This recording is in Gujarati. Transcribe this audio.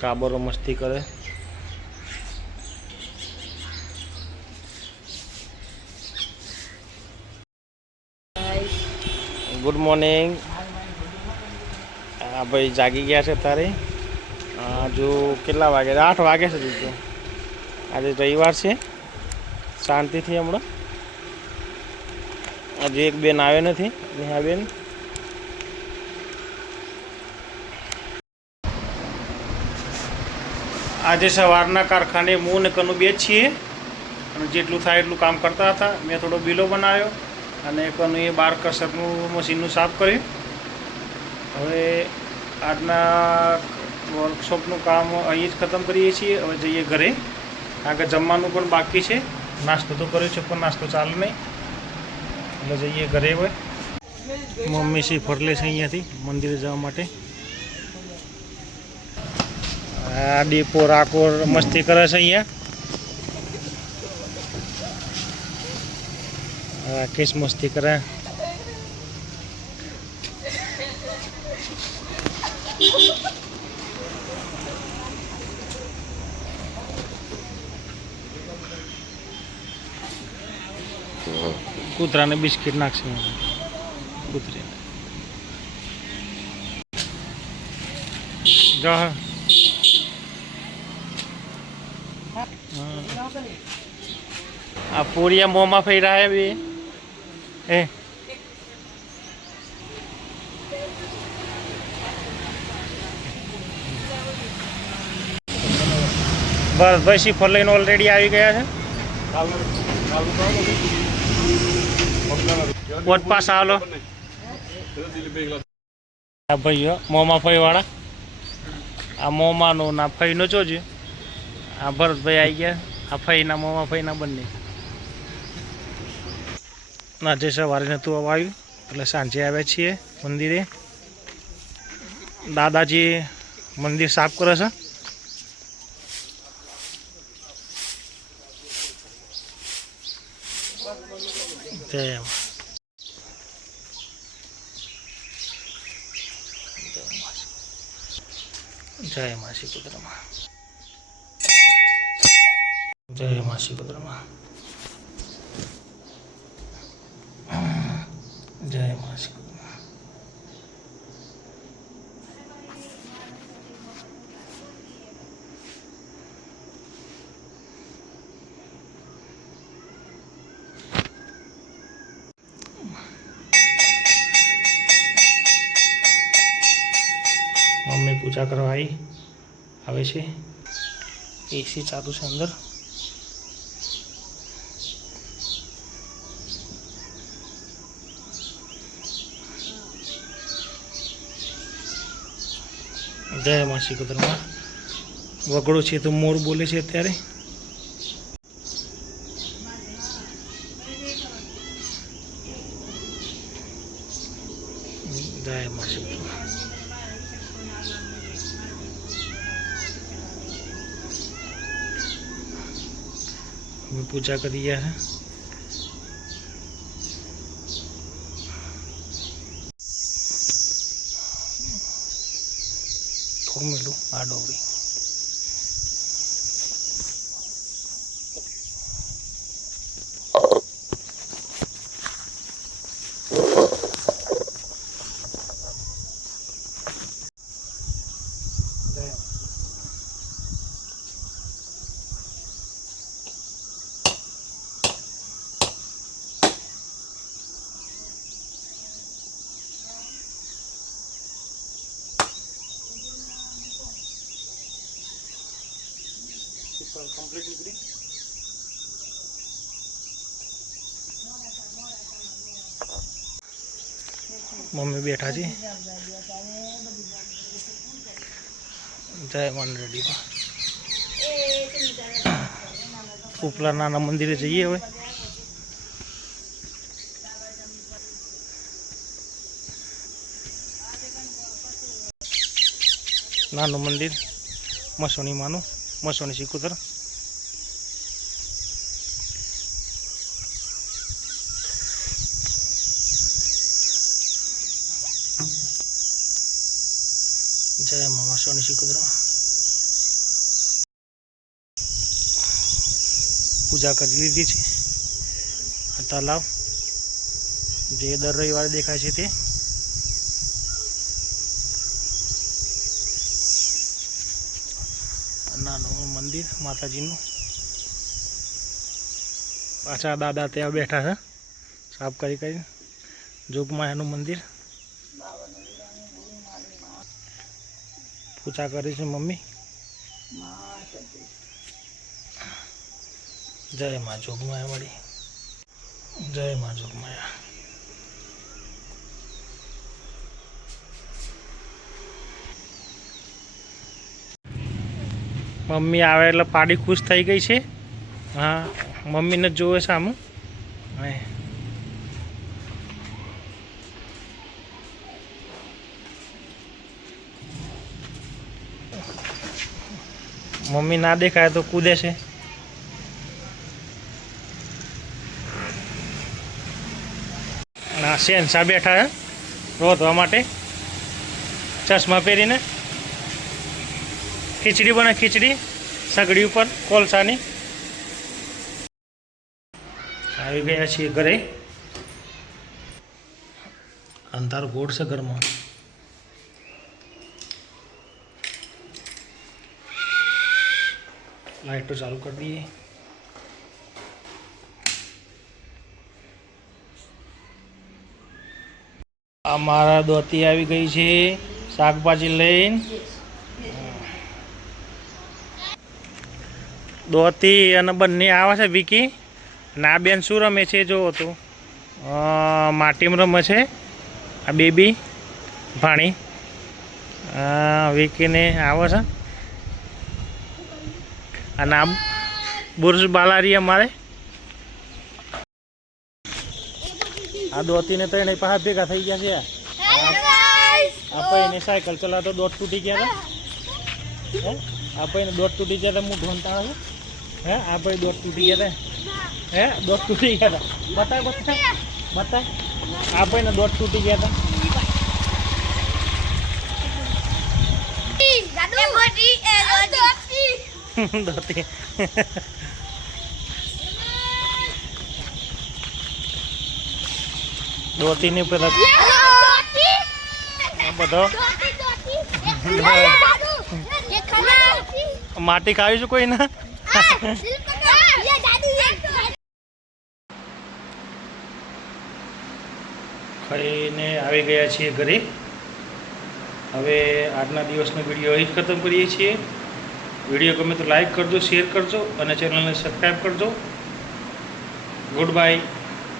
કાબરો મસ્તી કરે. Good morning. હા ભાઈ જાગી ગયા છે તારે. હજુ કેટલા વાગે? 8 વાગે છે. હજુ આજે રવિવાર છે, શાંતિથી. હમણાં આજે એક બેન આવે નથી, નેહાબેન. આજે સવારના કારખાને હું ને કનુ બે જ છીએ અને જેટલું થાય એટલું કામ કરતા હતા. મેં થોડો બીલો બનાવ્યો અને કનુએ બાર કસરનું મશીનનું સાફ કર્યું. હવે આજના વર્કશોપનું કામ અહીં જ ખતમ કરીએ છીએ. હવે જઈએ ઘરે. આગળ જમવાનું પણ બાકી છે. નાસ્તો તો કર્યો છે પણ નાસ્તો ચાલે નહીં, એટલે જઈએ ઘરે. હવે મમ્મી સી ફરલે છે અહીંયાથી મંદિરે જવા માટે. આ દીપો રાકોર મસ્તી કરે છે અહીંયા. રાકેશ મસ્તી કરે. કૂતરાને બિસ્કિટ નાખશે કૂતરીને. જા આ પૂરિયા મોંમાં ફેરા હે બે. બસ ભાઈ શિફર લઈને ઓલરેડી આવી ગયા છે. વોટ પાસ આવેલો આ ભાઈઓ મોંમાં ફઈવાળા. આ મોંમાનું ના ફઈનો જોજો. આ ભરતભાઈ આવી ગયા. આ ફઈના મોંમાં ફઈના બંને. આજે સવારે નહોતું આવ્યું એટલે સાંજે આવ્યા છીએ મંદિરે. દાદાજી મંદિર સાફ કરે છે. જય માસી પુત્રમાં. જય માસી પુત્રમાં. જય માસી પુત્રમાં. મમ્મી પૂજા કરવા આવે છે. એસી ચાલુ છે અંદર. જય માસી કુદરમાં. વગડો છે તો મોર બોલે છે અત્યારે. જય માસી કુદરમાં. અમે પૂજા કરી રહ્યા છે. થોડું મેલું આ ડોગરી. કમ્પ્લીટ નીકળી. મમ્મી બેઠા છે. જય માન રેડીમાં. ઉપલા નાના મંદિરે જઈએ હવે. નાનું મંદિર મસોની માનું, મસોની સિકોતર. જય મામા સોની સિકોતર. પૂજા કરી લીધી છે. આ તલાવ જે દર રવિવારે દેખાય છે તે. નાનું મંદિર માતાજીનું. પાછા દાદા ત્યાં બેઠા છે સાફ કરી કરીને. જોગમાયાનું મંદિર પૂજા કરી છે મમ્મી. જય માં જોગમાયા મળી. જય માં જોગમાયા. મમ્મી આવે એટલે પાડી ખુશ થઈ ગઈ છે. હા મમ્મીને જોવે સામું. મમ્મી ના દેખાય તો કૂદે છે. ના શેનશા બેઠા હે રોધવા માટે ચશ્મા પહેરીને. ખીચડી બને, ખીચડી સગડી ઉપર કોલસાની. આવી ગયા છીએ ઘરે. અંધારું ગોળ છે ઘરમાં. લાઇટો ચાલુ કરી દઈએ. અમારા દોતી આવી ગઈ છે શાકભાજી લઈને. દોતી અને બંને આવે છે વિકી. અને આ બેન શું રમે છે જોવો તો માટીમાં રમે છે. આ બેબી ભાણી વિકીને આવે છે. અને આ બુર્જ બાલારી અમારે. આ દોતીને તો એને પાછા ભેગા થઈ ગયા છે. આપણે સાયકલ ચલાવતો દોત તૂટી ગયા હતા. આપણે દોત તૂટી ગયા હતા. હું ઢોંતા છું. હે આપણે દોત તૂટી ગયા હતા. હે દોત તૂટી ગયા હતા. બતાય બતાય બતાય. આપણે દોત તૂટી ગયા હતા. દોતી દોતીની પેલા બધો માટી ખાવીશું કોઈ ના. ખાઈને આવી ગયા છીએ ઘરે. હવે આજના દિવસનો વિડીયો અહીં જ ખતમ કરીએ છીએ. વિડીયો ગમે તો લાઈક કરજો, શેર કરજો અને ચેનલને સબસ્ક્રાઈબ કરજો. Good bye.